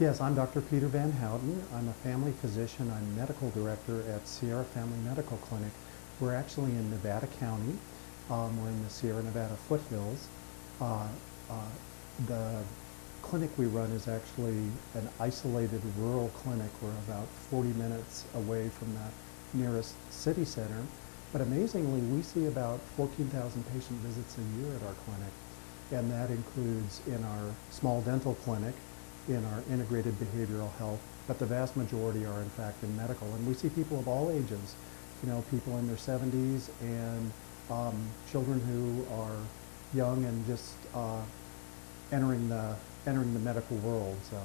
Yes, I'm Dr. Peter Van Houten. I'm a family physician. I'm medical director at Sierra Family Medical Clinic. We're actually in Nevada County. We're in the Sierra Nevada foothills. Uh, uh, the clinic we run is actually an isolated rural clinic. We're about 40 minutes away from the nearest city center. But amazingly, we see about 14,000 patient visits a year at our clinic. And that includes in our small dental clinic, in our integrated behavioral health, but the vast majority are in fact in medical. And we see people of all ages, people in their 70s and children who are young and just entering the medical world. So,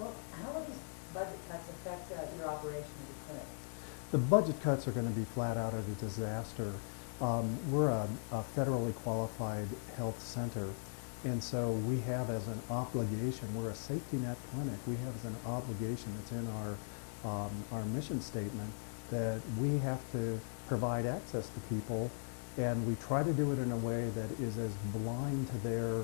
Well, how will these budget cuts affect your operation of the clinic? the budget cuts are going to be flat out a disaster. We're a federally qualified health center, and so we have as an obligation, we're a safety net clinic, we have as an obligation, it's in our mission statement, that we have to provide access to people, and we try to do it in a way that is as blind to their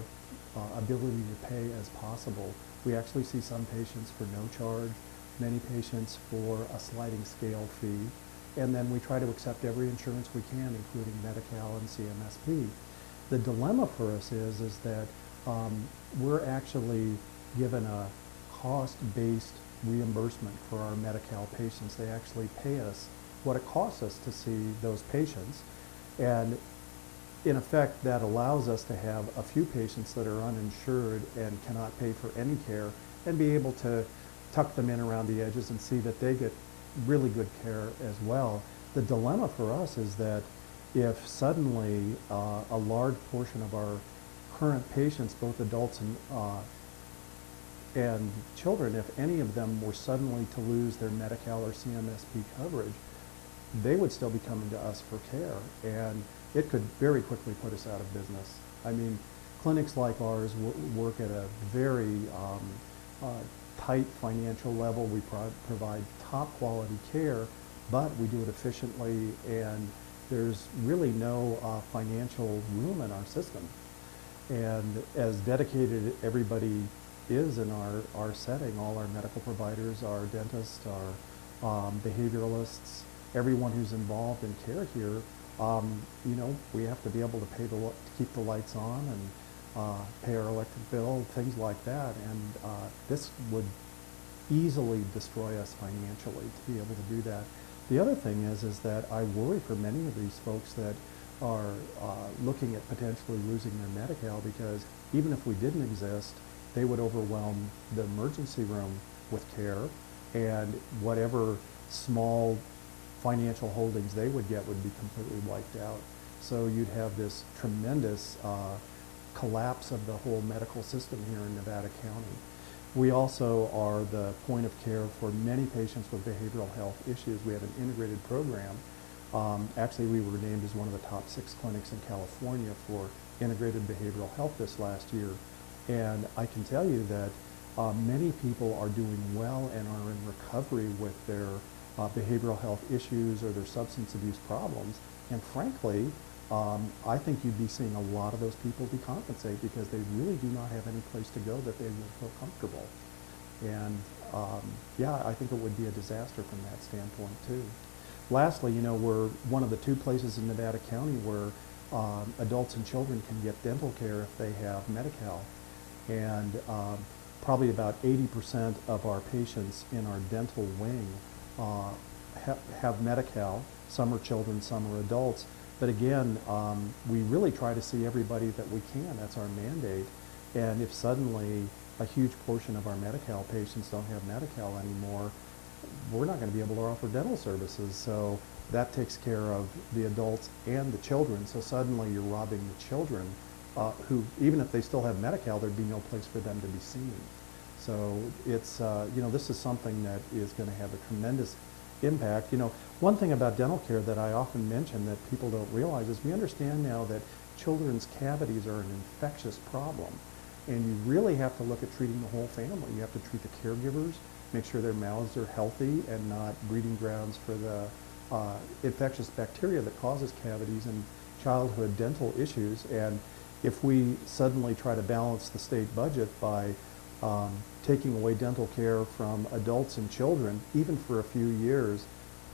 ability to pay as possible. We actually see some patients for no charge, many patients for a sliding scale fee, and then we try to accept every insurance we can, including Medi-Cal and CMSP. The dilemma for us is that we're actually given a cost-based reimbursement for our Medi-Cal patients. They actually pay us what it costs us to see those patients, and in effect, that allows us to have a few patients that are uninsured and cannot pay for any care and be able to tuck them in around the edges and see that they get really good care as well. The dilemma for us is that if suddenly a large portion of our current patients, both adults and children, if any of them were suddenly to lose their Medi-Cal or CMSP coverage, they would still be coming to us for care, and it could very quickly put us out of business. I mean, clinics like ours work at a very tight financial level. We provide top quality care, but we do it efficiently, and there's really no financial room in our system. And as dedicated everybody is in our setting, all our medical providers, our dentists, our behavioralists, everyone who's involved in care here, we have to be able to keep the lights on and pay our electric bill, things like that. And this would easily destroy us financially to be able to do that. The other thing is that I worry for many of these folks that are looking at potentially losing their Medi-Cal, because even if we didn't exist, they would overwhelm the emergency room with care, and whatever small financial holdings they would get would be completely wiped out. So you'd have this tremendous collapse of the whole medical system here in Nevada County. We also are the point of care for many patients with behavioral health issues. We have an integrated program. Actually, we were named as one of the top 6 clinics in California for integrated behavioral health this last year. And I can tell you that many people are doing well and are in recovery with their behavioral health issues or their substance abuse problems. And frankly, I think you'd be seeing a lot of those people decompensate because they really do not have any place to go that they will feel comfortable. And yeah, I think it would be a disaster from that standpoint too. Lastly, we're one of the 2 places in Nevada County where adults and children can get dental care if they have Medi-Cal. And probably about 80% of our patients in our dental wing have Medi-Cal. Some are children, some are adults. But again, we really try to see everybody that we can. That's our mandate. And if suddenly a huge portion of our Medi-Cal patients don't have Medi-Cal anymore, we're not going to be able to offer dental services. So that takes care of the adults and the children. So suddenly you're robbing the children who, even if they still have Medi-Cal, there'd be no place for them to be seen. So it's, this is something that is going to have a tremendous impact. One thing about dental care that I often mention that people don't realize is we understand now that children's cavities are an infectious problem. And you really have to look at treating the whole family. You have to treat the caregivers, make sure their mouths are healthy and not breeding grounds for the infectious bacteria that causes cavities and childhood dental issues. And if we suddenly try to balance the state budget by taking away dental care from adults and children, even for a few years,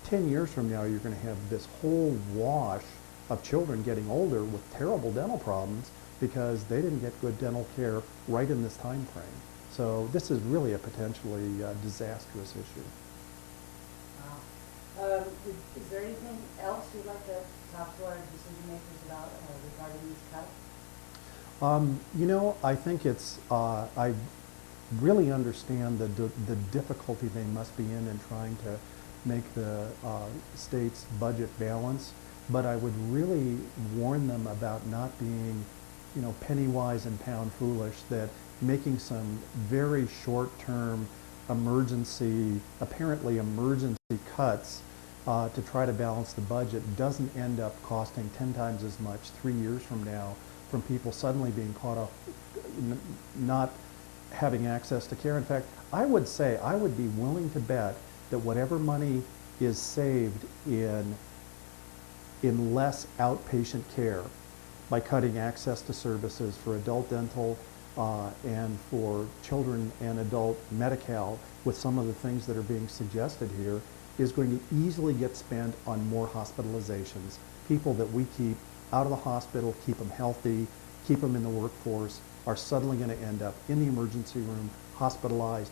10 years from now, you're going to have this whole wash of children getting older with terrible dental problems because they didn't get good dental care right in this time frame. So this is really a potentially disastrous issue. Wow. Is there anything else you'd like to talk to our decision makers about regarding these cuts? You know, I think I really understand the difficulty they must be in trying to make the state's budget balance, but I would really warn them about not being, you know, penny wise and pound foolish, that making some very short-term apparently emergency cuts to try to balance the budget doesn't end up costing 10 times as much 3 years from now from people suddenly being caught off not having access to care. In fact, I would say, I would be willing to bet that whatever money is saved in less outpatient care by cutting access to services for adult dental and for children and adult Medi-Cal with some of the things that are being suggested here is going to easily get spent on more hospitalizations. People that we keep out of the hospital, keep them healthy, keep them in the workforce, are suddenly going to end up in the emergency room, hospitalized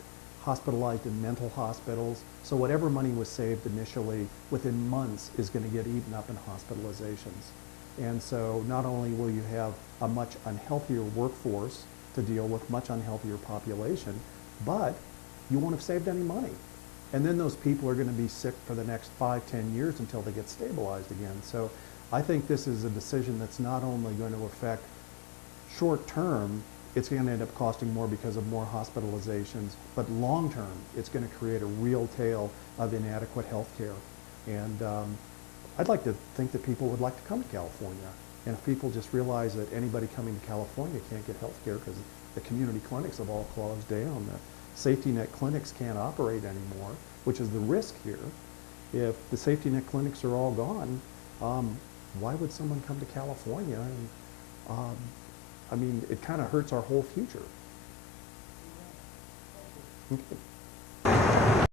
in mental hospitals. So whatever money was saved initially, within months is going to get eaten up in hospitalizations. And so not only will you have a much unhealthier workforce to deal with, much unhealthier population, but you won't have saved any money. And then those people are going to be sick for the next 5, 10 years until they get stabilized again. So I think this is a decision that's not only going to affect short term, it's going to end up costing more because of more hospitalizations, but long term, it's going to create a real tale of inadequate health care. And I'd like to think that people would like to come to California. And if people just realize that anybody coming to California can't get health care because the community clinics have all closed down, the safety net clinics can't operate anymore, which is the risk here. If the safety net clinics are all gone, why would someone come to California? And I mean, it kind of hurts our whole future. Thank you. Okay.